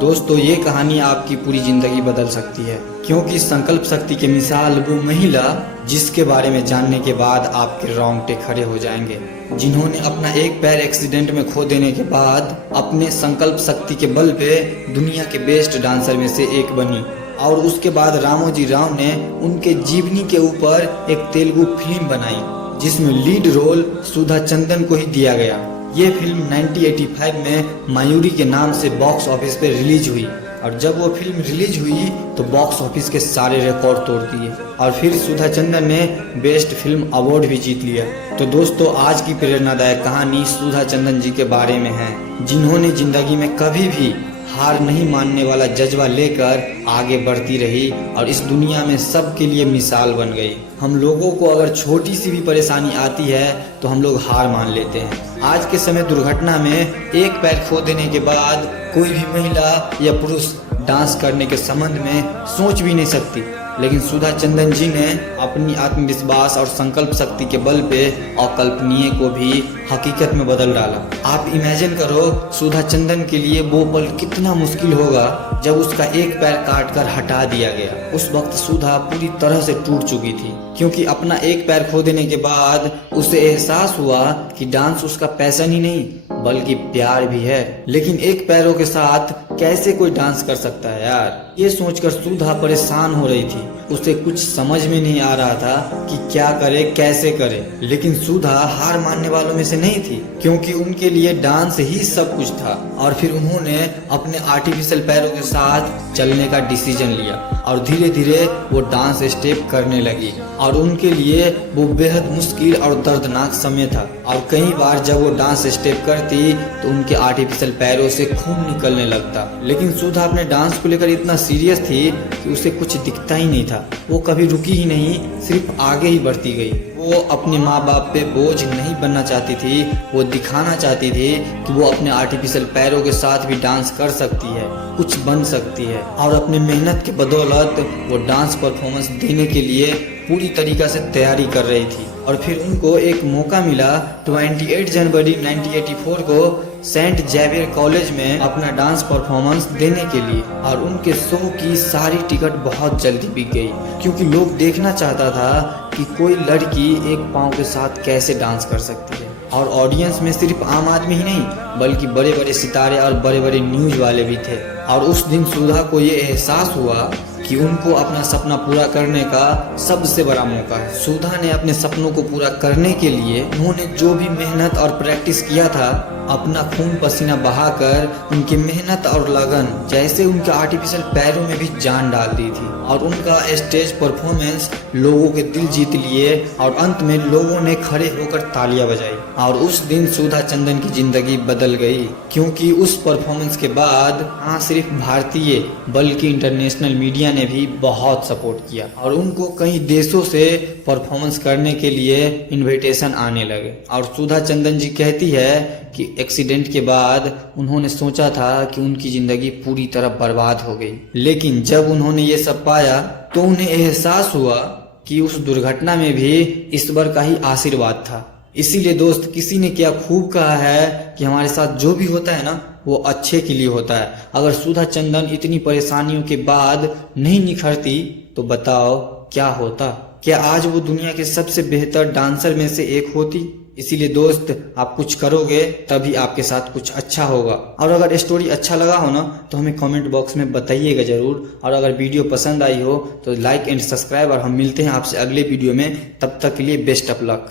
दोस्तों ये कहानी आपकी पूरी जिंदगी बदल सकती है, क्योंकि संकल्प शक्ति की मिसाल वो महिला जिसके बारे में जानने के बाद आपके रोंगटे खड़े हो जाएंगे, जिन्होंने अपना एक पैर एक्सीडेंट में खो देने के बाद अपने संकल्प शक्ति के बल पे दुनिया के बेस्ट डांसर में से एक बनी। और उसके बाद रामोजी राव ने उनके जीवनी के ऊपर एक तेलुगु फिल्म बनाई जिसमें लीड रोल सुधा चंदन को ही दिया गया। ये फिल्म 1985 में मायूरी के नाम से बॉक्स ऑफिस पे रिलीज हुई और जब वो फिल्म रिलीज हुई तो बॉक्स ऑफिस के सारे रिकॉर्ड तोड़ दिए और फिर सुधा चंदन ने बेस्ट फिल्म अवार्ड भी जीत लिया। तो दोस्तों आज की प्रेरणादायक कहानी सुधा चंदन जी के बारे में है, जिन्होंने जिंदगी में कभी भी हार नहीं मानने वाला जज्बा लेकर आगे बढ़ती रही और इस दुनिया में सबके लिए मिसाल बन गई। हम लोगों को अगर छोटी सी भी परेशानी आती है तो हम लोग हार मान लेते हैं। आज के समय दुर्घटना में एक पैर खो देने के बाद कोई भी महिला या पुरुष डांस करने के संबंध में सोच भी नहीं सकती, लेकिन सुधा चंदन जी ने अपनी आत्मविश्वास और संकल्प शक्ति के बल पे अकल्पनीय को भी हकीकत में बदल डाला। आप इमेजिन करो सुधा चंदन के लिए वो पल कितना मुश्किल होगा जब उसका एक पैर काट कर हटा दिया गया। उस वक्त सुधा पूरी तरह से टूट चुकी थी, क्योंकि अपना एक पैर खो देने के बाद उसे एहसास हुआ कि डांस उसका पैशन ही नहीं बल्कि प्यार भी है। लेकिन एक पैरों के साथ कैसे कोई डांस कर सकता है यार, ये सोचकर सुधा परेशान हो रही थी। उसे कुछ समझ में नहीं आ रहा था कि क्या करे कैसे करे। लेकिन सुधा हार मानने वालों में से नहीं थी, क्योंकि उनके लिए डांस ही सब कुछ था। और फिर उन्होंने अपने आर्टिफिशियल पैरों के साथ चलने का डिसीजन लिया और धीरे धीरे वो डांस स्टेप करने लगी। और उनके लिए वो बेहद मुश्किल और दर्दनाक समय था। और कई बार जब वो डांस स्टेप करती तो उनके आर्टिफिशियल पैरों से खून निकलने लगता। लेकिन सुधा अपने डांस को लेकर इतना सीरियस थी कि उसे कुछ दिखता ही नहीं था। वो कभी रुकी ही नहीं, सिर्फ आगे ही बढ़ती गई। वो अपने माँ बाप पे बोझ नहीं बनना चाहती थी, वो दिखाना चाहती थी कि वो अपने आर्टिफिशियल पैरों के साथ भी डांस कर सकती है, कुछ बन सकती है। और अपने मेहनत के बदौलत वो डांस परफॉर्मेंस देने के लिए पूरी तरीका से तैयारी कर रही थी। और फिर उनको एक मौका मिला 28 जनवरी 1984 को सेंट जेवियर कॉलेज में अपना डांस परफॉर्मेंस देने के लिए। और उनके शो की सारी टिकट बहुत जल्दी बिक गई, क्योंकि लोग देखना चाहता था कि कोई लड़की एक पाँव के साथ कैसे डांस कर सकती है। और ऑडियंस में सिर्फ आम आदमी ही नहीं बल्कि बड़े बड़े सितारे और बड़े बड़े न्यूज वाले भी थे। और उस दिन सुधा को ये एहसास हुआ कि उनको अपना सपना पूरा करने का सबसे बड़ा मौका है। सुधा ने अपने सपनों को पूरा करने के लिए उन्होंने जो भी मेहनत और प्रैक्टिस किया था, अपना खून पसीना बहाकर उनकी मेहनत और लगन जैसे उनके आर्टिफिशियल पैरों में भी जान डाल दी थी। और उनका स्टेज परफॉर्मेंस लोगों के दिल जीत लिए और अंत में लोगों ने खड़े होकर तालियां बजाई। और उस दिन सुधा चंदन की जिंदगी बदल गई, क्योंकि उस परफॉर्मेंस के बाद न सिर्फ भारतीय बल्कि इंटरनेशनल मीडिया ने भी बहुत सपोर्ट किया और उनको कई देशों से परफॉर्मेंस करने के लिए इनविटेशन आने लगे। और सुधा चंदन जी कहती है कि एक्सीडेंट के बाद उन्होंने सोचा था कि उनकी जिंदगी पूरी तरह बर्बाद हो गई, लेकिन जब उन्होंने ये सब पाया तो उन्हें एहसास हुआ कि उस दुर्घटना में भी ईश्वर का ही आशीर्वाद था। इसीलिए दोस्त, किसी ने क्या खूब कहा है कि हमारे साथ जो भी होता है ना वो अच्छे के लिए होता है। अगर सुधा चंदन इतनी परेशानियों के बाद नहीं निखरती तो बताओ क्या होता। क्या आज वो दुनिया के सबसे बेहतर डांसर में से एक होती। इसीलिए दोस्त, आप कुछ करोगे तभी आपके साथ कुछ अच्छा होगा। और अगर स्टोरी अच्छा लगा हो ना तो हमें कमेंट बॉक्स में बताइएगा जरूर। और अगर वीडियो पसंद आई हो तो लाइक एंड सब्सक्राइब। और हम मिलते हैं आपसे अगले वीडियो में, तब तक के लिए बेस्ट ऑफ लक।